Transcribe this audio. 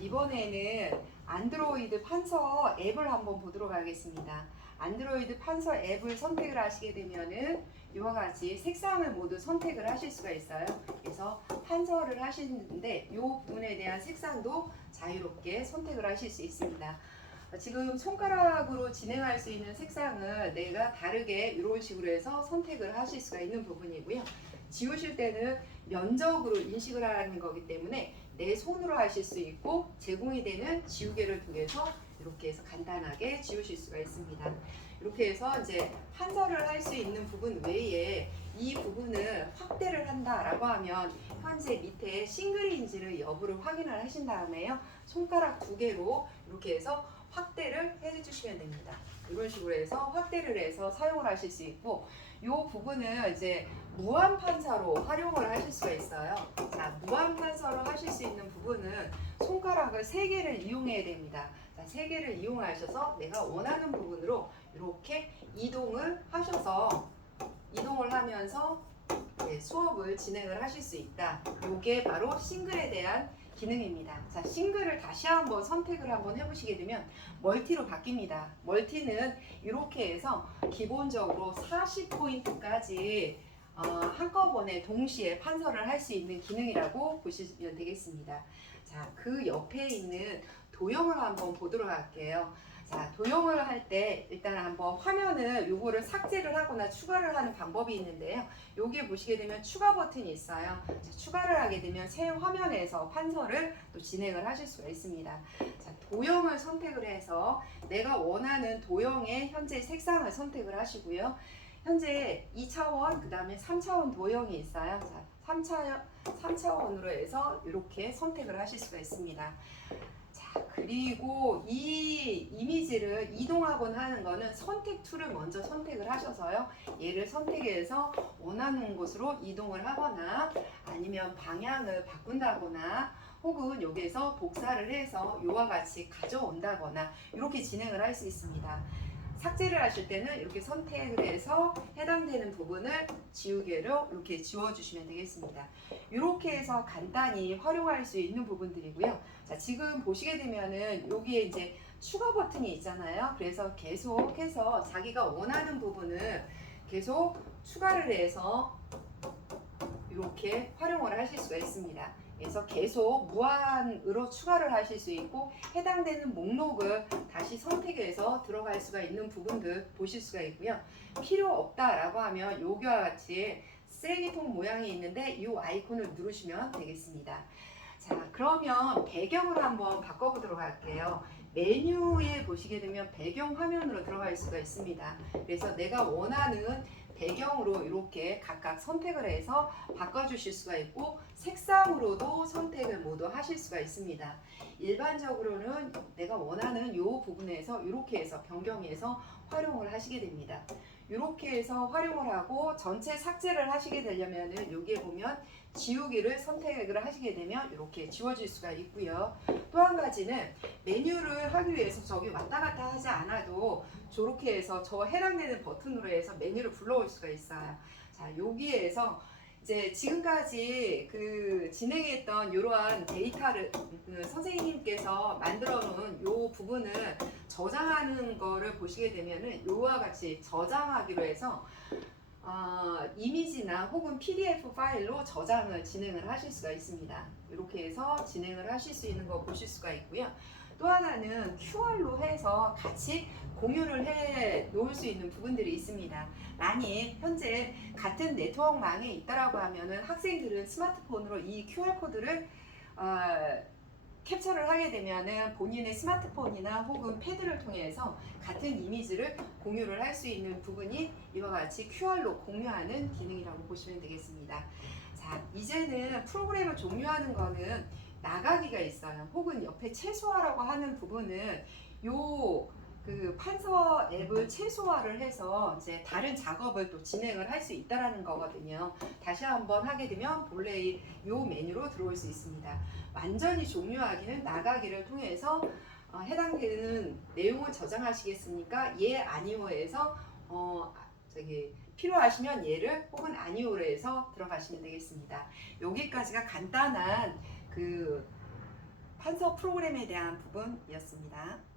이번에는 안드로이드 판서 앱을 한번 보도록 하겠습니다. 안드로이드 판서 앱을 선택을 하시게 되면은 이와 같이 색상을 모두 선택을 하실 수가 있어요. 그래서 판서를 하시는데 이 부분에 대한 색상도 자유롭게 선택을 하실 수 있습니다. 지금 손가락으로 진행할 수 있는 색상을 내가 다르게 이런 식으로 해서 선택을 하실 수가 있는 부분이고요. 지우실 때는 면적으로 인식을 하는 거기 때문에 내 손으로 하실 수 있고 제공이 되는 지우개를 통해서 이렇게 해서 간단하게 지우실 수가 있습니다. 이렇게 해서 이제 판서를 할 수 있는 부분 외에 이 부분을 확대를 한다라고 하면 현재 밑에 싱글인지를 여부를 확인을 하신 다음에요. 손가락 두 개로 이렇게 해서 확대를 해주시면 됩니다. 이런 식으로 해서 확대를 해서 사용을 하실 수 있고 이 부분은 이제 무한 판서로 활용을 하실 수가 있어요. 자, 무한 판서로 하실 수 있는 부분은 손가락을 3개를 이용해야 됩니다. 자, 3개를 이용하셔서 내가 원하는 부분으로 이렇게 이동을 하셔서 이동을 하면서 수업을 진행을 하실 수 있다. 이게 바로 싱글에 대한 기능입니다. 자, 싱글을 다시 한번 선택을 한번 해보시게 되면 멀티로 바뀝니다. 멀티는 이렇게 해서 기본적으로 40포인트까지 한꺼번에 동시에 판서를 할 수 있는 기능이라고 보시면 되겠습니다. 자, 그 옆에 있는 도형을 한번 보도록 할게요. 자, 도형을 할 때 일단 한번 화면을 요거를 삭제를 하거나 추가를 하는 방법이 있는데요. 여기 보시게 되면 추가 버튼이 있어요. 자, 추가를 하게 되면 새 화면에서 판서를 또 진행을 하실 수가 있습니다. 자, 도형을 선택을 해서 내가 원하는 도형의 현재 색상을 선택을 하시고요. 현재 2차원, 그 다음에 3차원 도형이 있어요. 자, 3차원으로 해서 이렇게 선택을 하실 수가 있습니다. 그리고 이 이미지를 이동하거나 하는 거는 선택 툴을 먼저 선택을 하셔서요. 얘를 선택해서 원하는 곳으로 이동을 하거나 아니면 방향을 바꾼다거나 혹은 여기에서 복사를 해서 이와 같이 가져온다거나 이렇게 진행을 할 수 있습니다. 삭제를 하실 때는 이렇게 선택을 해서 해당되는 부분을 지우개로 이렇게 지워주시면 되겠습니다. 이렇게 해서 간단히 활용할 수 있는 부분들이고요. 자, 지금 보시게 되면은 여기에 이제 추가 버튼이 있잖아요. 그래서 계속해서 자기가 원하는 부분을 계속 추가를 해서 이렇게 활용을 하실 수가 있습니다. 그래서 계속 무한으로 추가를 하실 수 있고 해당되는 목록을 다시 선택해서 들어갈 수가 있는 부분들 보실 수가 있고요. 필요 없다라고 하면 여기와 같이 쓰레기통 모양이 있는데 이 아이콘을 누르시면 되겠습니다. 자, 그러면 배경을 한번 바꿔보도록 할게요. 메뉴에 보시게 되면 배경 화면으로 들어갈 수가 있습니다. 그래서 내가 원하는 배경으로 이렇게 각각 선택을 해서 바꿔주실 수가 있고 색상으로도 선택을 모두 하실 수가 있습니다. 일반적으로는 내가 원하는 이 부분에서 이렇게 해서 변경해서 활용을 하시게 됩니다. 이렇게 해서 활용을 하고 전체 삭제를 하시게 되려면은 여기에 보면 지우기를 선택을 하시게 되면 이렇게 지워질 수가 있고요. 또 한 가지는 메뉴를 하기 위해서 저기 왔다 갔다 하지 않아도 저렇게 해서 저 해당되는 버튼으로 해서 메뉴를 불러올 수가 있어요. 자, 여기에서 이제 지금까지 그 진행했던 이러한 데이터를 선생님께서 만들어 놓은 이 부분을 저장하는 거를 보시게 되면은 이와 같이 저장하기로 해서 이미지나 혹은 PDF 파일로 저장을 진행을 하실 수가 있습니다. 이렇게 해서 진행을 하실 수 있는 거 보실 수가 있고요. 또 하나는 QR로 해서 같이 공유를 해 놓을 수 있는 부분들이 있습니다. 만약 현재 같은 네트워크망에 있다라고 하면은 학생들은 스마트폰으로 이 QR코드를 캡처를 하게 되면은 본인의 스마트폰이나 혹은 패드를 통해서 같은 이미지를 공유를 할 수 있는 부분이 이와 같이 QR로 공유하는 기능이라고 보시면 되겠습니다. 자, 이제는 프로그램을 종료하는 거는 나가기가 있어요. 혹은 옆에 최소화라고 하는 부분은 그 판서 앱을 최소화를 해서 이제 다른 작업을 또 진행을 할 수 있다라는 거거든요. 다시 한번 하게 되면 본래 이 메뉴로 들어올 수 있습니다. 완전히 종료하기는 나가기를 통해서 해당되는 내용을 저장하시겠습니까? 예, 아니오에서 필요하시면 예를 혹은 아니오로 해서 들어가시면 되겠습니다. 여기까지가 간단한 그 판서 판서 프로그램에 대한 부분이었습니다.